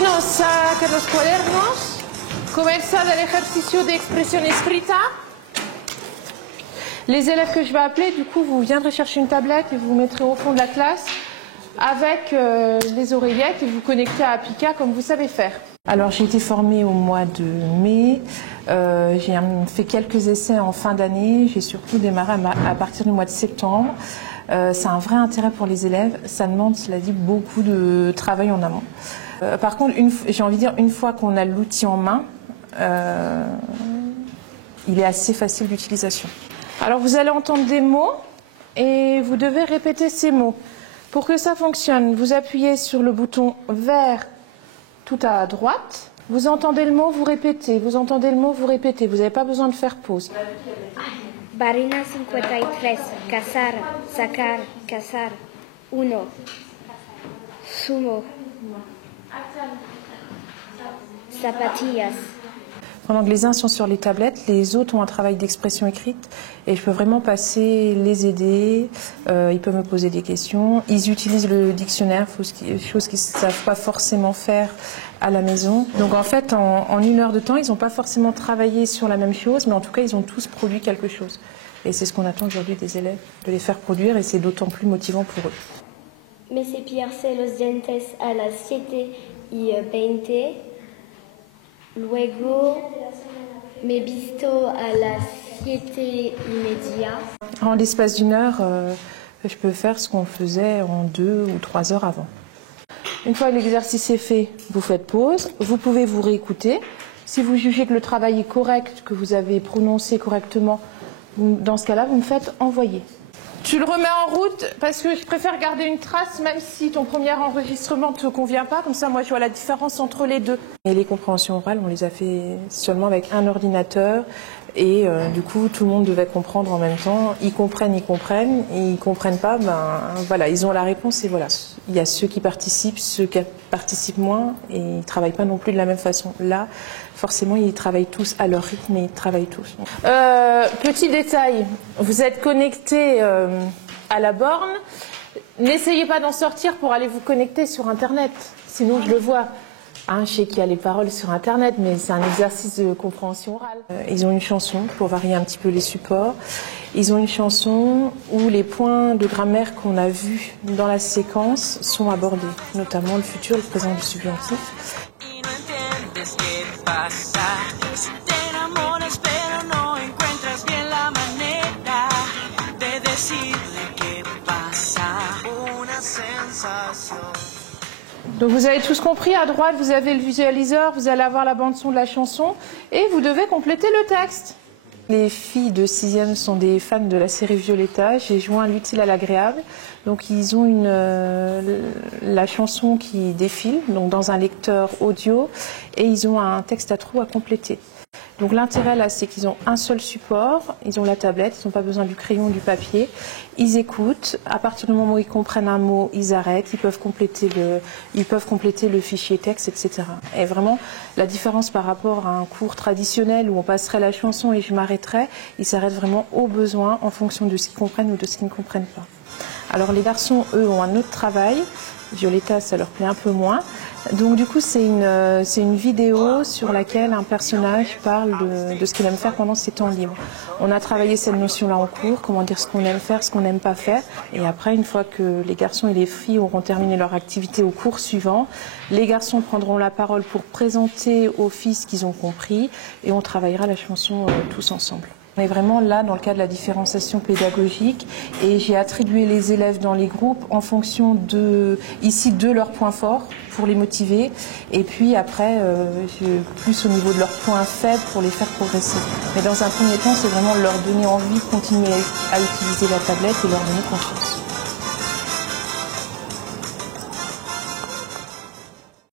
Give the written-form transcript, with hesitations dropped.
Bueno, saca los cuadernos. Comienza el ejercicio de expresión escrita. Les élèves que je vais appeler, du coup, vous viendrez chercher une tablette et vous vous mettrez au fond de la classe avec les oreillettes et vous connectez à Apika comme vous savez faire. Alors, j'ai été formée au mois de mai. J'ai fait quelques essais en fin d'année. J'ai surtout démarré à partir du mois de septembre. C'est un vrai intérêt pour les élèves. Ça demande, cela dit, beaucoup de travail en amont. Par contre, j'ai envie de dire, une fois qu'on a l'outil en main, il est assez facile d'utilisation. Alors, vous allez entendre des mots et vous devez répéter ces mots. Pour que ça fonctionne, vous appuyez sur le bouton vert tout à droite. Vous entendez le mot, vous répétez. Vous entendez le mot, vous répétez. Vous n'avez pas besoin de faire pause. Barina 53, cazar, sacar, cazar, uno, sumo, zapatillas. Pendant que les uns sont sur les tablettes, les autres ont un travail d'expression écrite et je peux vraiment passer, les aider, ils peuvent me poser des questions. Ils utilisent le dictionnaire, chose qu'ils ne savent pas forcément faire à la maison. Donc en fait, en 1 heure de temps, ils n'ont pas forcément travaillé sur la même chose, mais en tout cas, ils ont tous produit quelque chose. Et c'est ce qu'on attend aujourd'hui des élèves, de les faire produire et c'est d'autant plus motivant pour eux. Me cepillarse los dientes a las 7:20. Luego me visto a las 7:30. En l'espace d'1 heure, je peux faire ce qu'on faisait en 2 ou 3 heures avant. Une fois que l'exercice est fait, vous faites pause. Vous pouvez vous réécouter. Si vous jugez que le travail est correct, que vous avez prononcé correctement, dans ce cas-là, vous me faites envoyer. Tu le remets en route parce que je préfère garder une trace même si ton premier enregistrement ne te convient pas. Comme ça, moi, je vois la différence entre les deux. Et les compréhensions orales, on les a fait seulement avec un ordinateur. Et du coup, tout le monde devait comprendre en même temps. Ils comprennent. Et ils comprennent pas, ben voilà, ils ont la réponse et voilà. Il y a ceux qui participent, ceux qui participent moins et ils ne travaillent pas non plus de la même façon. Là, forcément, ils travaillent tous à leur rythme et ils travaillent tous. Petit détail, vous êtes connectés à la borne. N'essayez pas d'en sortir pour aller vous connecter sur Internet. Sinon, je le vois. Je sais qu'il y a les paroles sur Internet, mais c'est un exercice de compréhension orale. Ils ont une chanson pour varier un petit peu les supports. Ils ont une chanson où les points de grammaire qu'on a vus dans la séquence sont abordés, notamment le futur, le présent du subjonctif. Donc vous avez tous compris, à droite vous avez le visualiseur, vous allez avoir la bande son de la chanson et vous devez compléter le texte. Les filles de 6e sont des fans de la série Violetta, j'ai joint l'utile à l'agréable. Donc ils ont la chanson qui défile donc dans un lecteur audio et ils ont un texte à trous à compléter. Donc l'intérêt là, c'est qu'ils ont un seul support, ils ont la tablette, ils n'ont pas besoin du crayon, du papier. Ils écoutent, à partir du moment où ils comprennent un mot, ils arrêtent, ils peuvent compléter le fichier texte, etc. Et vraiment, la différence par rapport à un cours traditionnel où on passerait la chanson et je m'arrêterais, ils s'arrêtent vraiment au besoin en fonction de ce qu'ils comprennent ou de ce qu'ils ne comprennent pas. Alors les garçons, eux, ont un autre travail. Violetta, ça leur plaît un peu moins. Donc du coup, c'est une vidéo sur laquelle un personnage parle de ce qu'il aime faire pendant ses temps libres. On a travaillé cette notion-là en cours, comment dire ce qu'on aime faire, ce qu'on n'aime pas faire. Et après, une fois que les garçons et les filles auront terminé leur activité au cours suivant, les garçons prendront la parole pour présenter aux filles ce qu'ils ont compris et on travaillera la chanson tous ensemble. On est vraiment là dans le cas de la différenciation pédagogique et j'ai attribué les élèves dans les groupes en fonction de leurs points forts pour les motiver et puis après plus au niveau de leurs points faibles pour les faire progresser. Mais dans un premier temps, c'est vraiment leur donner envie de continuer à utiliser la tablette et leur donner confiance.